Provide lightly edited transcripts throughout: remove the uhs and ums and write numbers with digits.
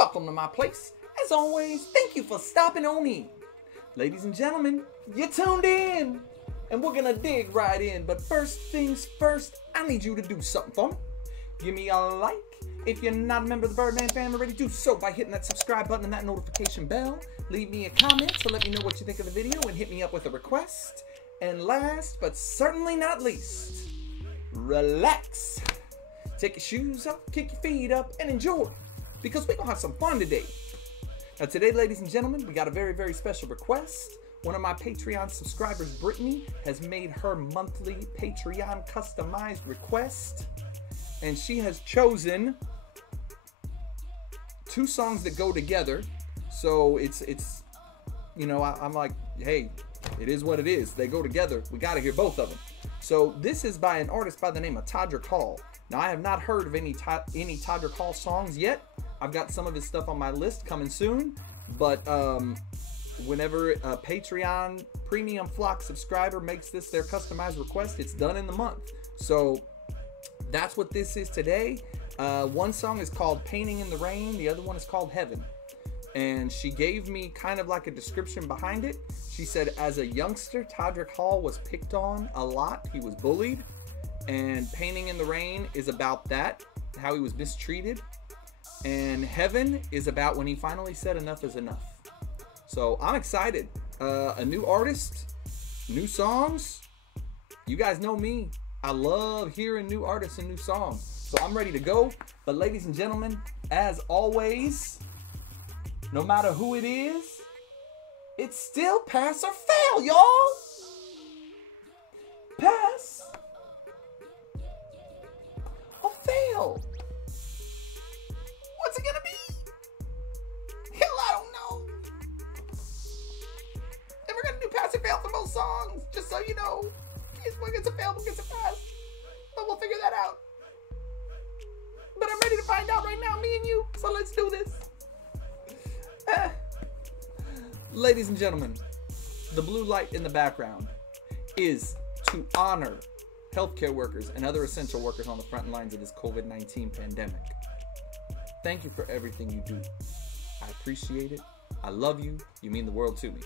welcome to my place. As always, thank you for stopping on in. Ladies and gentlemen, you tuned in, and we're gonna dig right in. But first things first, I need you to do something for me. Give me a like. If you're not a member of the Birdman Fam already, do so by hitting that subscribe button and that notification bell. Leave me a comment to let me know what you think of the video and hit me up with a request. And last but certainly not least, relax. Take your shoes off, kick your feet up, and enjoy, because we're gonna have some fun today. Now today, ladies and gentlemen, we got a very, very special request. One of my Patreon subscribers, Brittany, has made her monthly Patreon customized request, and she has chosen 2 songs that go together. So it's you know, I'm like, hey, it is what it is. They go together. We got to hear both of them. So this is by an artist by the name of Todrick. Now I have not heard of any Todrick songs yet. I've got some of his stuff on my list coming soon, but whenever a Patreon premium flock subscriber makes this their customized request, it's done in the month. So that's what this is today. One song is called Painting in the Rain. The other one is called Heaven. And she gave me kind of like a description behind it. She said, as a youngster, Todrick was picked on a lot. He was bullied. And Painting in the Rain is about that, how he was mistreated. And Heaven is about when he finally said enough is enough. So I'm excited. A new artist, new songs. You guys know me. I love hearing new artists and new songs. So I'm ready to go. But ladies and gentlemen, as always, no matter who it is, it's still pass or fail, y'all. Pass or fail. What's it gonna be? Hell, I don't know. And we're gonna do pass or fail for both songs, just so you know. One gets a fail, one gets a pass. But we'll figure that out. But I'm ready to find out right now, me and you. So let's do this. Ladies and gentlemen, the blue light in the background is to honor healthcare workers and other essential workers on the front lines of this COVID-19 pandemic. Thank you for everything you do. I appreciate it. I love you. You mean the world to me.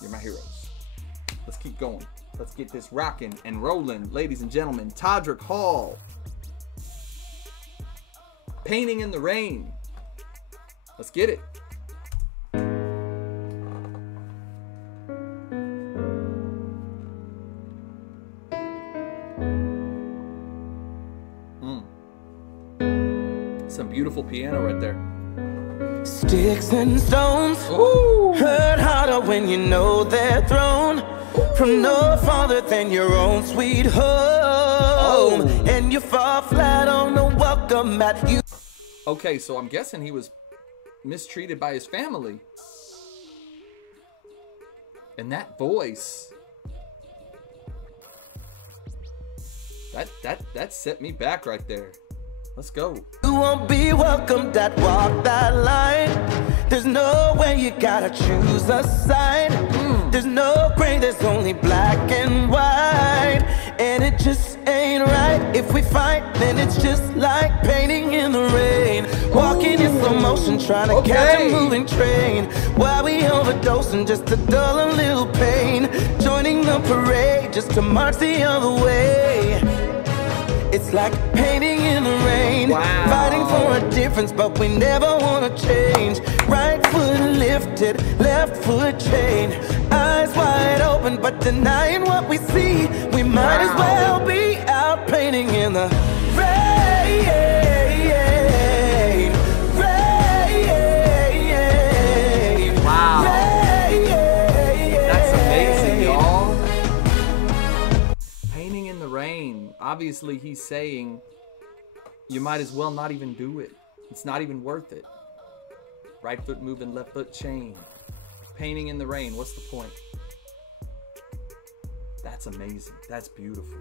You're my heroes. Let's keep going. Let's get this rocking and rolling. Ladies and gentlemen, Todrick, Painting in the Rain. Let's get it. Some beautiful piano right there. Sticks and stones. Ooh. Hurt harder when you know they're thrown from no farther than your own sweet home. Oh. And you fall flat on the welcome mat. Okay, so I'm guessing he was mistreated by his family. And that voice, that set me back right there. Let's go. You won't be welcomed that walk that line. There's no way, you gotta choose a side. There's no gray, there's only black and white. And it just ain't right. If we fight, then it's just like painting in the rain. Walking in slow motion, trying to catch a moving train. While we overdosing just to dull a little pain. Joining the parade just to march the other way. It's like painting in the rain. Wow. Fighting for a difference, but we never want to change. Right foot lifted, left foot chained. Eyes wide open, but denying what we see. We might as well be out painting in the rain. Wow. That's amazing, y'all. Painting in the Rain. Obviously, he's saying you might as well not even do it. It's not even worth it. Right foot moving, left foot chained. Painting in the rain. What's the point? That's amazing. That's beautiful.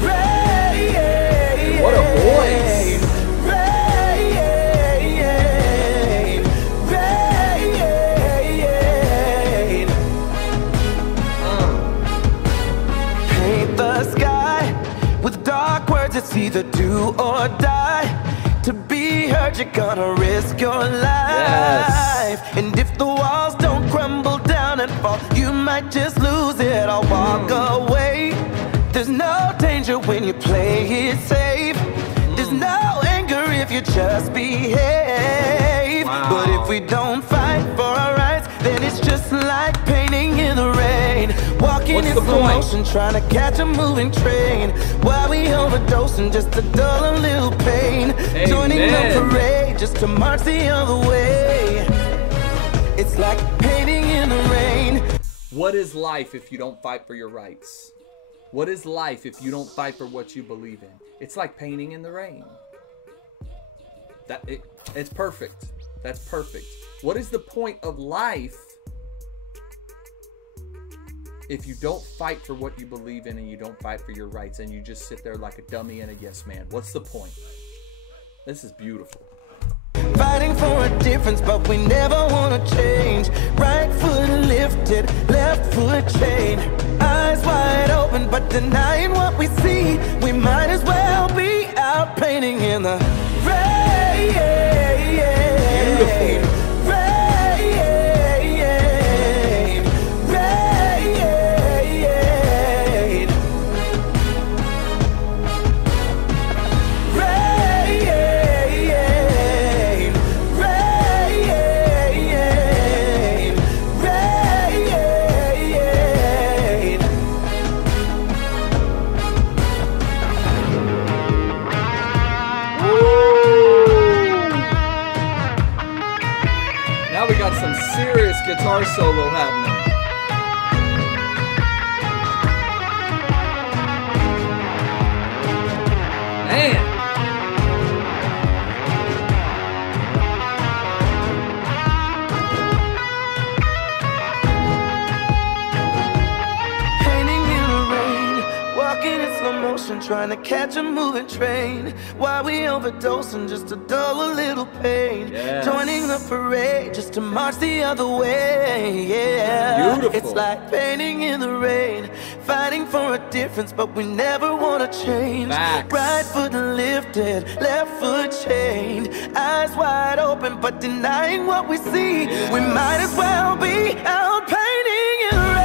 Rain, what a voice. Paint the sky with dark words. It's either do or die. To be heard hurt, you're gonna risk your life. And if the walls don't crumble down and fall, you might just lose it or walk away. There's no danger when you play it safe. There's no anger if you just behave. But if we don't fight for our rights, then it's just like painting in the rain. Walking in slow motion, trying to catch a moving train, while we overdosing just to dull a little pain. Joining the parade just to march the other way. It's like painting in the rain. What is life if you don't fight for your rights? What is life if you don't fight for what you believe in? It's like painting in the rain. It's perfect. That's perfect. What is the point of life if you don't fight for what you believe in and you don't fight for your rights and you just sit there like a dummy and a yes man? What's the point? This is beautiful. Fighting for a difference, but we never want to change. Right foot lifted, left foot chained. Eyes wide open, but denying what we see. We might as well be out painting in the rain. Beautiful. Now we got some serious guitar solo happening. Man. Painting in the rain, walking in slow motion, trying to catch a moving train, while we overdosing just to dull a little pain. Yes. Joining the parade just to march the other way. Yeah, beautiful. It's like painting in the rain, fighting for a difference, but we never want to change. Facts. Right foot lifted, left foot chained. Eyes wide open, but denying what we see. Yes. We might as well be out painting in the rain.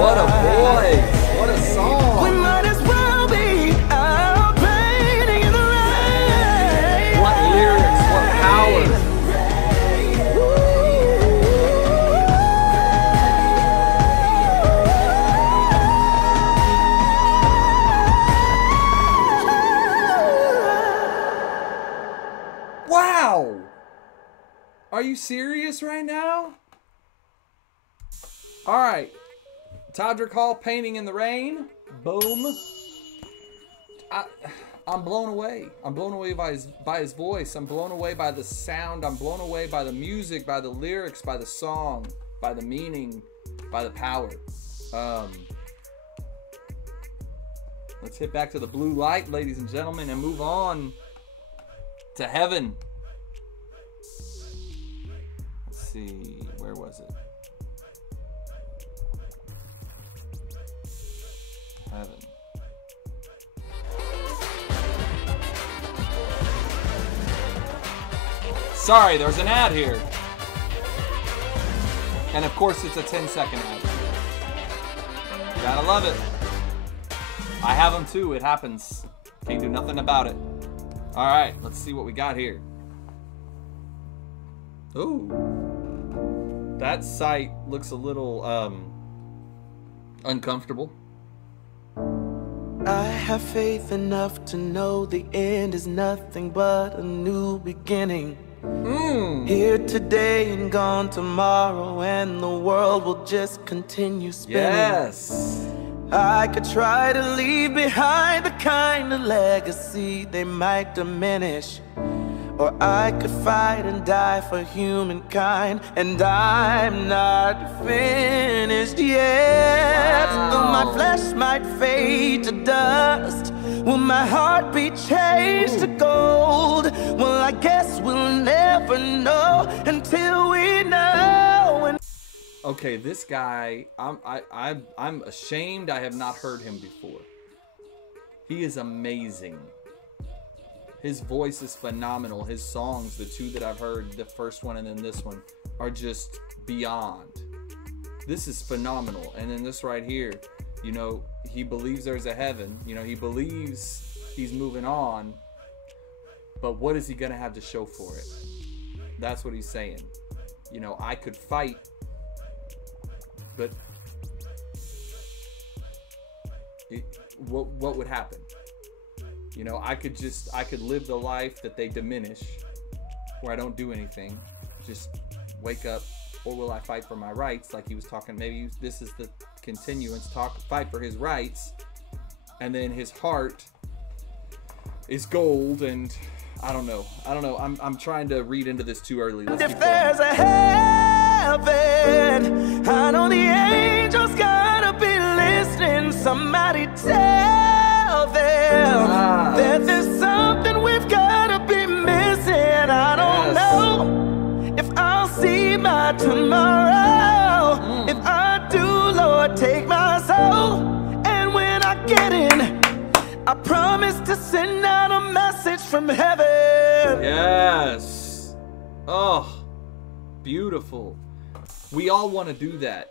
What a voice. What a song. We might as well be out painting in the rain. What lyrics, what power. Wow. Are you serious right now? All right. Todrick Hall, Painting in the Rain. Boom. I'm blown away. I'm blown away by his voice. I'm blown away by the sound. I'm blown away by the music, by the lyrics, by the song, by the meaning, by the power. Let's hit back to the blue light, ladies and gentlemen, and move on to heaven. Let's see, where was it? Heaven. Sorry, there's an ad here. And of course it's a 10-second ad. You gotta love it. I have them too, it happens. Can't do nothing about it. Alright, let's see what we got here. Ooh. That sight looks a little uncomfortable. I have faith enough to know the end is nothing but a new beginning. Here today and gone tomorrow, and the world will just continue spinning. Yes. I could try to leave behind the kind of legacy they might diminish, or I could fight and die for humankind, and I'm not finished yet. Wow. Though my flesh might fade to dust, will my heart be changed to gold? Well, I guess we'll never know until we know. Okay, this guy, I'm ashamed I have not heard him before. He is amazing. His voice is phenomenal. His songs, the two that I've heard, the first one and then this one, are just beyond. This is phenomenal. And then this right here, you know, he believes there's a heaven. You know, he believes he's moving on. But what is he going to have to show for it? That's what he's saying. You know, I could fight, but what would happen? You know, I could live the life that they diminish, where I don't do anything, just wake up, or will I fight for my rights? Like he was talking, maybe this is the continuance, fight for his rights, and then his heart is gold, and I don't know. I'm trying to read into this too early. Let's if there's a heaven, I know the angels gotta be listening. Somebody tell them that there's something we've gotta be missing. I don't know if I'll see my tomorrow. If I do, Lord, take my soul. And when I get in, I promise to send out a message from heaven. Yes. Oh, beautiful. We all want to do that.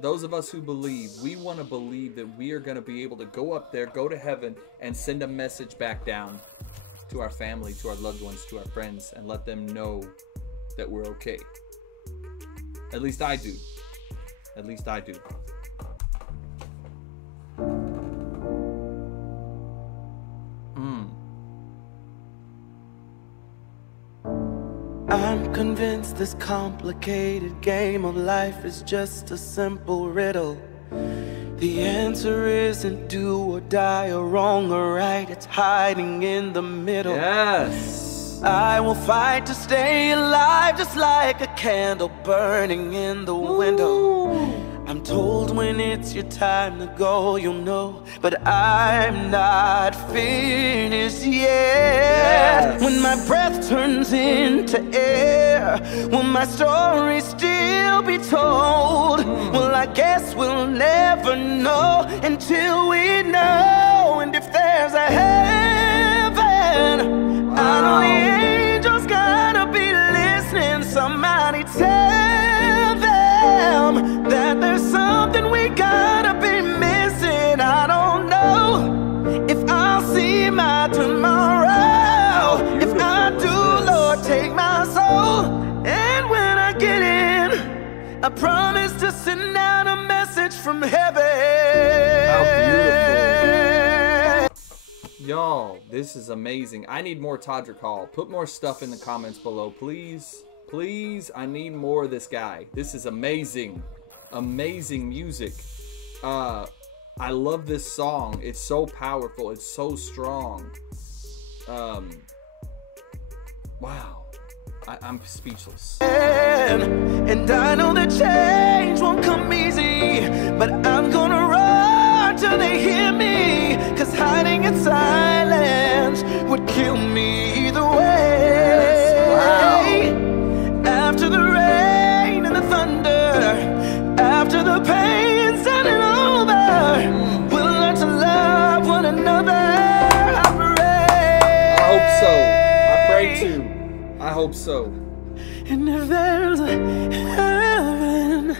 Those of us who believe, we want to believe that we are going to be able to go up there, go to heaven, and send a message back down to our family, to our loved ones, to our friends, and let them know that we're okay. At least I do. At least I do. I'm convinced this complicated game of life is just a simple riddle. The answer isn't do or die or wrong or right. It's hiding in the middle. Yes. I will fight to stay alive, just like a candle burning in the window. I'm told when it's your time to go, you'll know, but I'm not finished yet. Yes. When my breath turns into air, will my story still be told? Well, I guess we'll never know until we know. And if there's a heaven, I know the angels gotta be listening. Somebody tell them that there's something we gotta be missing. I don't know if I'll see my tomorrow. If I do, Lord, take my soul. And when I get in, I promise to send out a message from heaven. How beautiful. Y'all, this is amazing. I need more Todrick Hall. Put more stuff in the comments below, please. Please, I need more of this guy. This is amazing. Amazing music. I love this song. It's so powerful. It's so strong. Wow. I'm speechless. And I know that change won't come easy, but I'm gonna run till they hear me, 'cause hiding in silence would kill me either way. Wow. After the rain and the thunder, after the pain's done and over, we'll learn to love one another. I pray. I hope so. I pray too. I hope so. And if there's a heaven,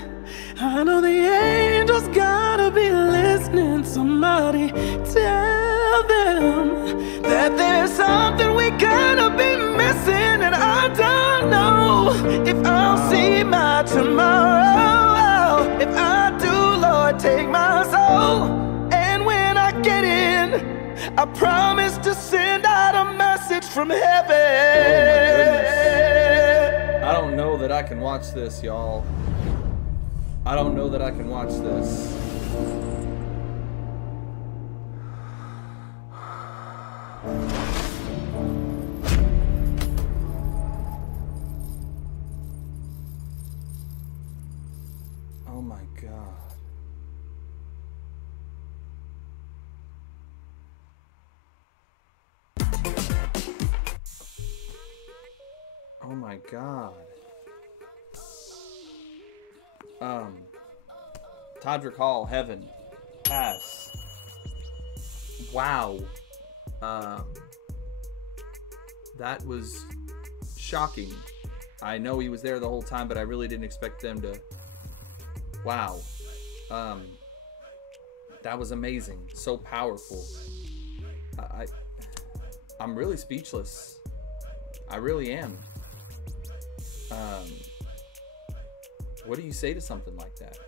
I know the angels gotta be listening. Somebody tell them that there's something we gotta be missing. And I don't know if I'll see my tomorrow. If I do, Lord, take my soul. And when I get in, I promise to send out a message from heaven. I don't know that I can watch this, y'all. I don't know that I can watch this. Oh my God. Oh my God. Todrick Hall, Heaven, Pass. Wow. That was shocking. I know he was there the whole time, but I really didn't expect them to. Wow. That was amazing. So powerful. I'm really speechless. I really am. What do you say to something like that?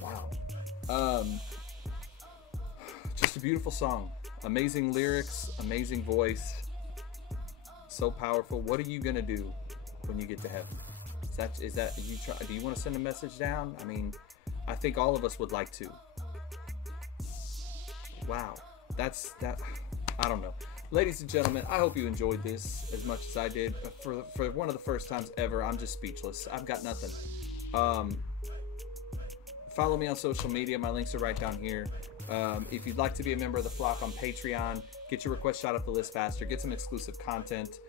Wow. Just a beautiful song. Amazing lyrics, amazing voice. So powerful. What are you gonna do when you get to heaven? Is that you try? Do you want to send a message down? I mean, I think all of us would like to. Wow, that's that. I don't know. Ladies and gentlemen, I hope you enjoyed this as much as I did. For one of the first times ever, I'm just speechless. I've got nothing. Follow me on social media. My links are right down here. If you'd like to be a member of the flock on Patreon, get your request shot up the list faster. Get some exclusive content,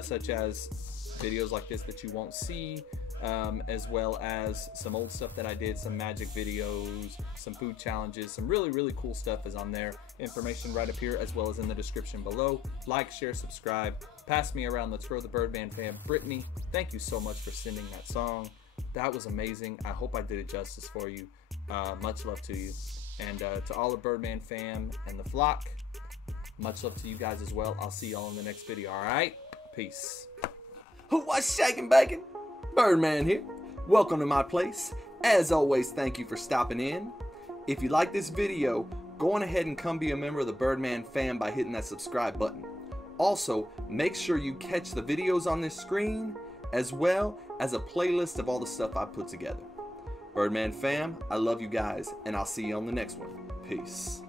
such as videos like this that you won't see, as well as some old stuff that I did, some magic videos, some food challenges, some really cool stuff is on there. Information right up here as well as in the description below. Like, share, subscribe, pass me around. Let's grow the Birdman fam. Brittany, thank you so much for sending that song. That was amazing. I hope I did it justice for you. Much love to you. And to all the Birdman fam and the flock, much love to you guys as well. I'll see y'all in the next video, alright? Peace. What's shaking, bacon? Birdman here. Welcome to my place. As always, thank you for stopping in. If you like this video, go on ahead and come be a member of the Birdman fam by hitting that subscribe button. Also, make sure you catch the videos on this screen, as well as a playlist of all the stuff I put together. Birdman fam, I love you guys, and I'll see you on the next one. Peace.